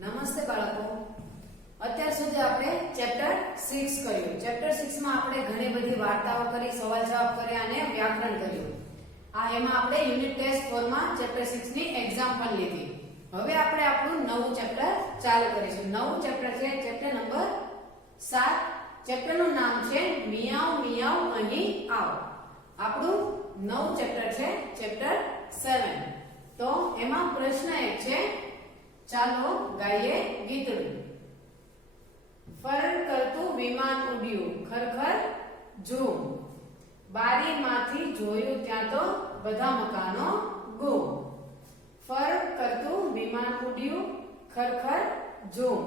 નમસ્તે બાળકો, અત્યાર સુધી આપણે ચેપ્ટર 6 કર્યું. ચેપ્ટર 6 માં આપણે ઘણી બધી વાર્તાઓ કરી, સવાલ જવાબ કર્યા અને વ્યાકરણ કર્યું. એમાં આપણે યુનિટ ટેસ્ટ 4 માં ચેપ્ટર 6 ની એક્ઝામ પણ લીધી. હવે આપણે આપણું નવું ચેપ્ટર ચાલુ કરીશું. નવું ચેપ્ટર છે ચેપ્ટર નંબર 7. ચેપ્ટરનું નામ છે મિયાઉ મિયાઉ અહીં આવ. આપણું નવું ચેપ્ટર છે ચેપ્ટર 7. તો એમાં પ્રશ્ન એક છે, ચાલો ગાઈએ ગીતડું. ફર કરતું વિમાન ઉડ્યું, ખરખર ઝૂમ. બારીમાંથી જોયું ત્યાં તો બધા મકાનો ગુમ. ફર કરતું વિમાન ઉડ્યું, ખરખર ઝૂમ.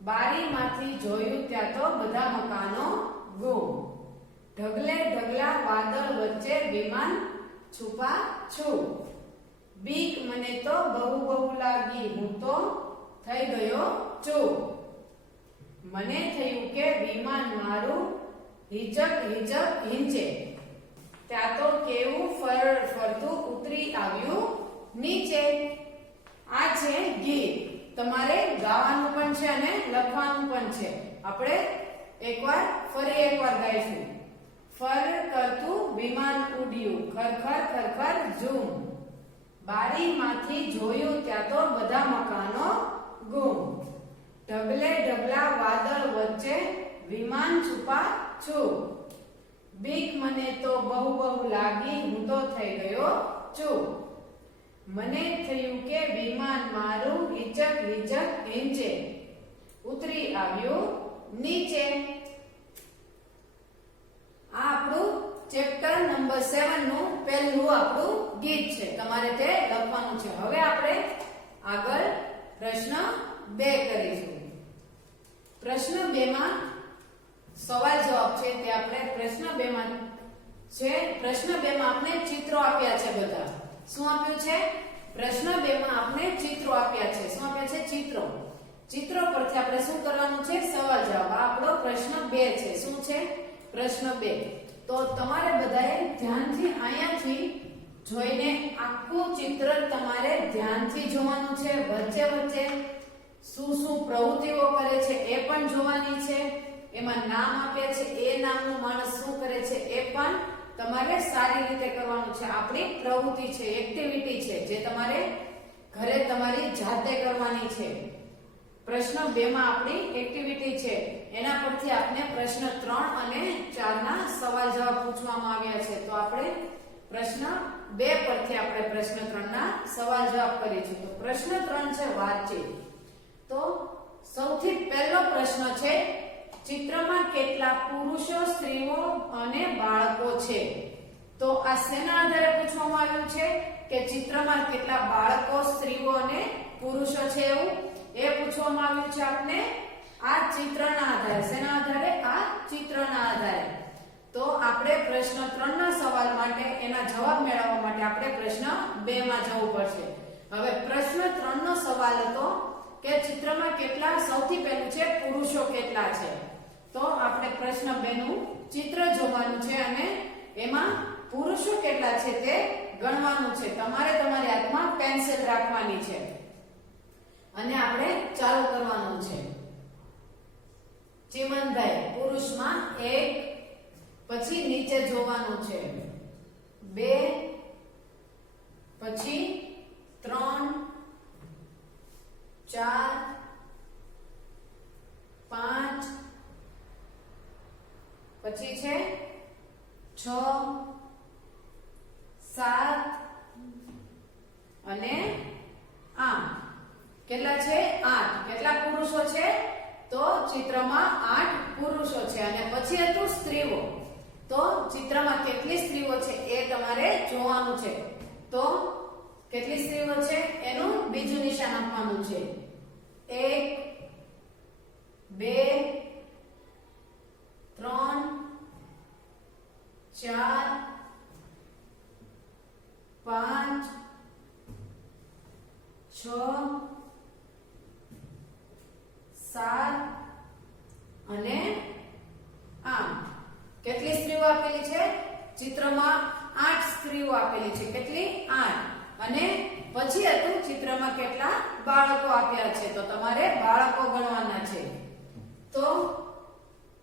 બારીમાંથી જોયું ત્યાં તો બધા મકાનો ગુમ. ઢગલે ઢગલા વાદળ વચ્ચે વિમાન છુપા છું. બીક મને તો બહુ બહુ લાગી, હું તો થઈ ગયો ચૂપ. મને થયું કે વિમાન મારું હિચક હિચક હિંચે. ત્યાં તો કેવું ફરતું ઉતરી આવ્યું નીચે. આ છે ગીત. તમારે ગાવાનું પણ છે અને લખવાનું પણ છે. આપણે ફરી એકવાર ગાઈશું. ફર કરતું વિમાન ઉડ્યું, ખરખર ખરખર ઝૂમ. બારીમાંથી જોયું ત્યાં તો બધા મકાનો ગુમ. ઢગલે ઢગલા વાદળ વચ્ચે વિમાન છુપા છું. બીક મને તો બહુ બહુ લાગી, હું તો થઈ ગયો ચૂપ. મને થયું કે વિમાન મારું હિચક હિચક હિંચે. ઉતરી આવ્યું નીચે. આ આપણું ચેપ્ટર નંબર 7 નું પહેલું આપણું ગીત છે. તમારે તે લખવાનું છે. હવે આપણે આગળ પ્રશ્ન 2 કરીશું. પ્રશ્ન 2 માં સવાલ જવાબ છે તે આપણે પ્રશ્ન 2 માં છે. પ્રશ્ન 2 માં આપણે ચિત્રો આપ્યા છે. બધા શું આપ્યું છે? પ્રશ્ન 2 માં આપણે ચિત્રો આપ્યા છે. શું આપ્યા છે? ચિત્રો. ચિત્રો પરથી આપણે શું કરવાનું છે? સવાલ જવાબ. આ આપણો પ્રશ્ન 2 છે. શું છે? પ્રશ્ન 2. તો તમારે બધાએ ધ્યાનથી અહીંયાથી જોઈને આખું ચિત્ર તમારે ધ્યાનથી જોવાનું છે. વચ્ચે વચ્ચે શું શું પ્રવૃત્તિઓ કરે છે એ પણ જોવાની છે. એમાં નામ આપ્યા છે, એ નામનું માણસ શું કરે છે એ પણ તમારે સારી રીતે કરવાનું છે. આપણી પ્રવૃત્તિ છે, એક્ટિવિટી છે, જે તમારે ઘરે તમારી જાતે કરવાની છે. પ્રશ્ન 2 માં આપણી એક્ટિવિટી છે. એના પરથી આપણે પ્રશ્ન 3 અને 4 ના સવાલ જવાબ પૂછવામાં આવ્યા છે. તો આપણે પ્રશ્ન 2 પરથી આપણે પ્રશ્ન 3 ના સવાલ જવાબ કરીશું. તો પ્રશ્ન 3 છે વાતચીત. તો સૌથી પહેલો પ્રશ્ન છે, ચિત્રમાં કેટલા પુરુષો, સ્ત્રીઓ અને બાળકો છે? તો આ શેના આધારે પૂછવામાં આવ્યું છે કે ચિત્રમાં કેટલા બાળકો, સ્ત્રીઓ અને પુરુષો છે એવું એ પૂછવામાં આવ્યું છે આપને આ ચિત્રના આધારે. શેના આધારે? આ ચિત્રના આધારે. તો આપણે પ્રશ્ન 3 ના સવાલ માટે એના જવાબ મેળવવા માટે આપણે પ્રશ્ન 2 માં જવું પડશે. હવે પ્રશ્ન 3 નો સવાલ હતો કે ચિત્રમાં કેટલા, સૌથી પહેલું છે પુરુષો કેટલા છે. તો આપણે પ્રશ્ન 2 નું ચિત્ર જોવાનું છે અને એમાં પુરુષો કેટલા છે તે ગણવાનું છે. તમારે તમારી હાથમાં પેન્સિલ રાખવાની છે અને આપણે ચાલુ કરવાનું છે. ચીમનભાઈ, પુરુષમાં 1, પછી નીચે જોવાનું છે 2, પછી 3, 4, 5, પછી છે 6, 7 અને 8. કેટલા છે? 8. કેટલા પુરુષો છે? તો ચિત્રમાં 8 પુરુષો છે. અને પછી હતું સ્ત્રીઓ. તો ચિત્રમાં કેટલી સ્ત્રીઓ છે એ તમારે જોવાનું છે. તો કેટલી સ્ત્રીઓ છે એનું બીજું નિશાન આપવાનું છે. 1, 2, 3, 4, 5, 6, 7 અને 8. કેટલી સ્ત્રીઓ આપેલી છે? ચિત્રમાં 8 સ્ત્રીઓ આપેલી છે. કેટલી? 8. અને પછી હતું ચિત્રમાં કેટલા બાળકો આપ્યા છે, તો તમારે બાળકો ગણવાના છે. તો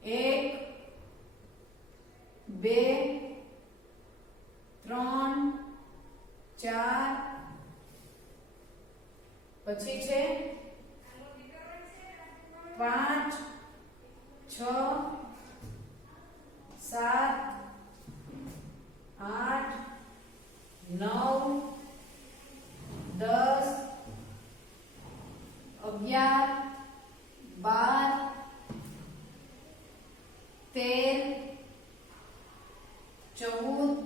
1 2 3 4 પછી છે 5 6 7 8 9 10 11 12 13 14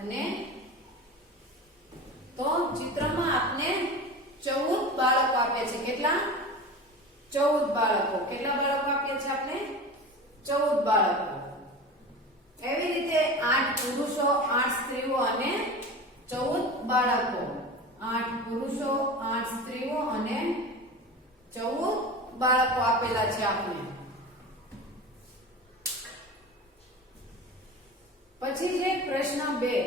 અને તો ચિત્રમાં આપને 14 બાળકો આપે છે. કેટલા? 14 બાળકો. કેટલા બાળકો આપે છે આપને? 14 બાળકો. એવી રીતે 8 પુરુષો 8 સ્ત્રીઓ અને 14 બાળકો. 8 પુરુષો 8 સ્ત્રીઓ અને 14 બાળકો આપેલા છે આપને. પછી છે પ્રશ્ન 2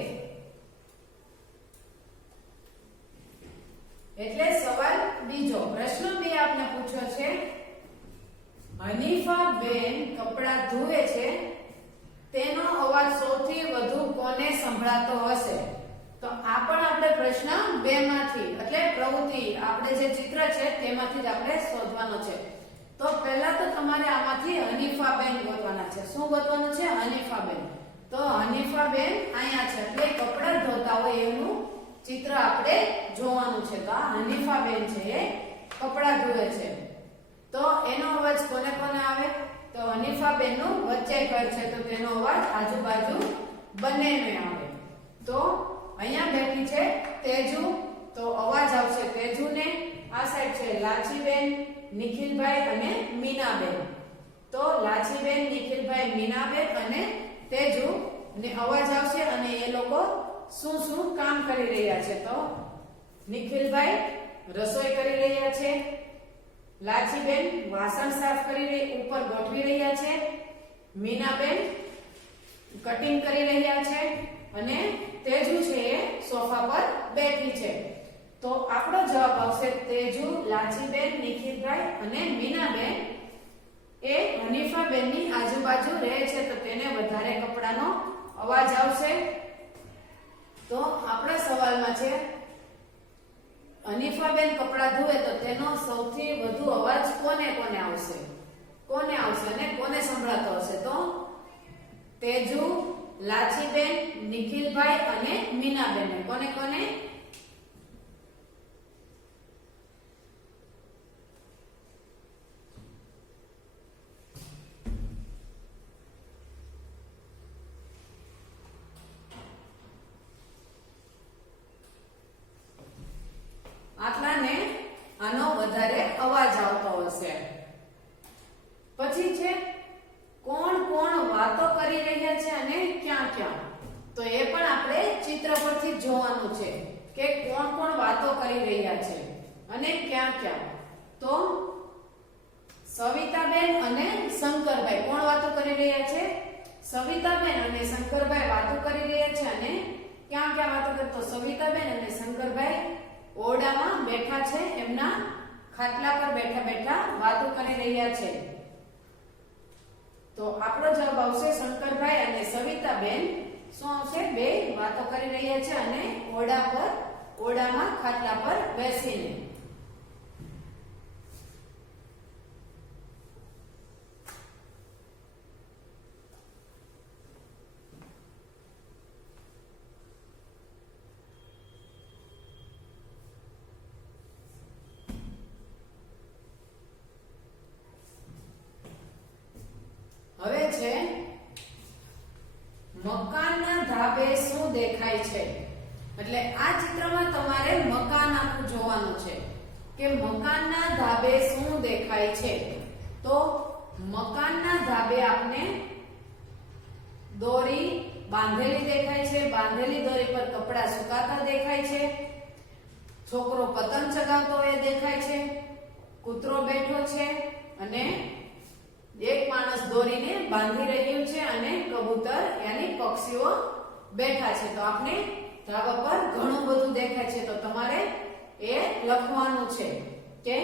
એટલે સવાલ બીજો. પ્રશ્ન 2 આપને પૂછ્યો છે હનીફા બેન કપડા ધોવે છે તેનો અવાજ સૌથી વધુ કોને સંભળાતો હશે? તો આ પણ આપણે પ્રશ્ન 2 માંથી એટલે પ્રવૃત્તિ આપણે જે ચિત્ર છે તેમાંથી જ આપણે શોધવાનો છે. તો પહેલા તો તમારે આમાંથી હનીફા બેન ગોતવાના છે. શું ગોતવાનું છે? હનીફા બેન. તો હનીફા બેન અહીંયા છે એટલે કપડા ધોતા હોય એનું ચિત્ર આપણે જોવાનું છે. તો આ હનીફા બેન છે એ કપડા ધોવે છે. તો એનો અવાજ કોને કોને આવે? તો હનીફા બેન નું વચ્ચે ઘર છે તો તેનો અવાજ આજુબાજુ બંનેને આવે. તો અહીંયા બેઠી છે તેજુ તો અવાજ આવશે તેજુને. આ સાઈડ છે લાચીબેન, નિખિલભાઈ અને મીનાબેન. તો લાચીબેન, નિખિલભાઈ, મીનાબેન અને તેજુ ને અવાજ આવશે અને એ લોકો શું શું કામ કરી રહ્યા છે? તો નિખિલભાઈ રસોઈ કરી રહ્યા છે, લાચીબેન વાસણ સાફ કરી ઉપર ગોઠવી રહ્યા છે, મીનાબેન કટિંગ કરી રહ્યા છે અને તેજુ છે એ સોફા પર બેઠી છે. તો આપણો જવાબ આવશે તેજુ, લાચીબેન, નિખિલભાઈ અને મીનાબેન એ હનીફાબેન ની આજુબાજુ રહે છે તો તેને વધારે કપડાનો અવાજ આવશે. તો આપણા સવાલમાં છે હનીફાબેન કપડા ધોવે તો તેનો સૌથી વધુ અવાજ કોને કોને આવશે? કોને આવશે અને કોને સંભળાતો હશે? તો તેજુ, લાચીબેન, નિખિલભાઈ અને મીનાબેન. કોને કોને? આટલાને આનો વધારે અવાજ આવતો હશે. પછી છે કોણ કોણ વાતો કરી રહ્યા છે અને ક્યાં ક્યાં? તો એ પણ આપણે ચિત્ર પરથી જોવાનું છે કે કોણ કોણ વાતો કરી રહ્યા છે અને ક્યાં ક્યાં. તો સવિતાબેન અને શંકરભાઈ કોણ વાતો કરી રહ્યા છે? સવિતાબેન અને શંકરભાઈ વાતો કરી રહ્યા છે અને ક્યાં ક્યાં વાતો કરે? તો સવિતાબેન અને શંકરભાઈ ઓરડામાં બેઠા છે, એમના ખાટલા પર બેઠા બેઠા વાતો કરી રહ્યા છે. તો આપણો જવાબ આવશે શંકરભાઈ અને સવિતાબેન શું આવશે? બે વાતો કરી રહ્યા છે અને ઓરડામાં ખાટલા પર બેસીને. હવે છે મકાનના ધાબે શું દેખાય છે? એટલે આ ચિત્રમાં તમારે મકાન આખું જોવાનું છે કે મકાનના ધાબે શું દેખાય છે. તો મકાનના ધાબે આપને દોરી બાંધેલી દેખાય છે, બાંધેલી દોરી પર કપડા સુકાતા દેખાય છે, છોકરો પતંગ ચગાવતો એ દેખાય છે, કૂતરો બેઠો છે અને એક માણસ દોરીને બાંધી રહ્યું છે અને કબૂતર યાની પક્ષીઓ બેઠા છે. તો આપણે ધાબા પર ઘણું બધું દેખાય છે તો તમારે એ લખવાનું છે કે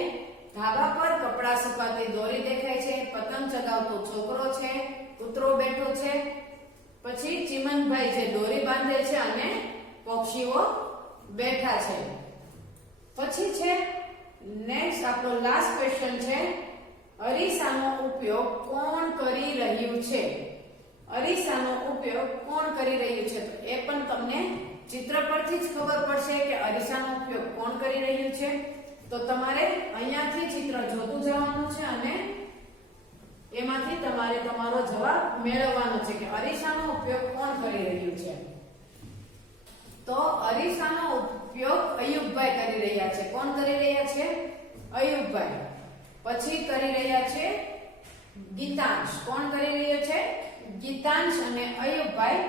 ધાબા પર કપડા સુકાતી દોરી દેખાય છે, પતંગ ચગાવતો છોકરો છે, કૂતરો બેઠો છે, પછી ચીમનભાઈ જે દોરી બાંધે છે અને પક્ષીઓ બેઠા છે. પછી છે નેક્સ્ટ આપણો લાસ્ટ ક્વેશ્ચન છે અરીસાનો ઉપયોગ કોણ કરી રહ્યું છે? અરીસાનો ઉપયોગ કોણ કરી રહ્યું છે? તો એ પણ તમને ચિત્ર પરથી જ ખબર પડશે કે અરીસાનો ઉપયોગ કોણ કરી રહ્યું છે. તો તમારે અહીંયાથી ચિત્ર જોતું જવાનું છે અને એમાંથી તમારે તમારો જવાબ મેળવવાનો છે કે અરીસાનો ઉપયોગ કોણ કરી રહ્યું છે. તો અરીસાનો ઉપયોગ અયુબભાઈ કરી રહ્યા છે. કોણ કરી રહ્યા છે? અયુબભાઈ. પછી કરી રહ્યા છે ગીતાંશ. કોણ કરી રહ્યો છે? ગીતાંશ અને અયુબભાઈ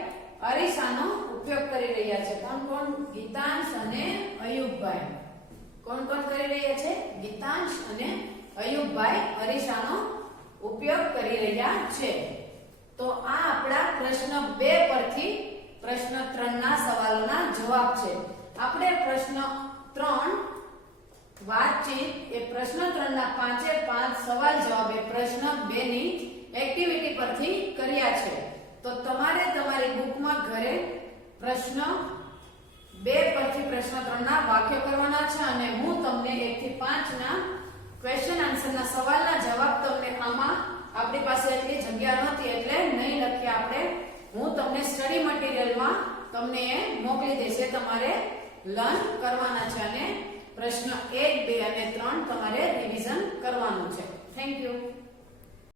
અરીસાનો ઉપયોગ કરી રહ્યા છે. કોણ કોણ? ગીતાંશ અને અયુબભાઈ. કોણ કોણ કરી રહ્યા છે? ગીતાંશ અને અયુબભાઈ અરીસાનો ઉપયોગ કરી રહ્યા છે. તો આ આપણા પ્રશ્ન 2 પરથી પ્રશ્ન 3 ના સવાલોના જવાબ છે. આપણે પ્રશ્ન 3 વાતચીત એ પ્રશ્ન 3 ના 5 સવાલ જવાબ એ પ્રશ્ન 2 ની એક્ટિવિટી પરથી કર્યા છે. તો તમારે તમારી બુકમાં ઘરે પ્રશ્ન 2 પરથી પ્રશ્ન 3 ના વાક્ય કરવાના છે અને હું તમને 1 થી 5 ના ક્વેશ્ચન આન્સર ના સવાલના જવાબ તમને આમાં આપણી પાસે એટલી જગ્યા નહોતી એટલે નહીં લખી આપણે. હું તમને સ્ટડી મટીરીયલમાં તમને એ મોકલી દઈશ. તમારે લર્ન કરવાના છે અને પ્રશ્ન 1, 2 અને 3 તમારે રિવિઝન કરવાનું છે. Thank you.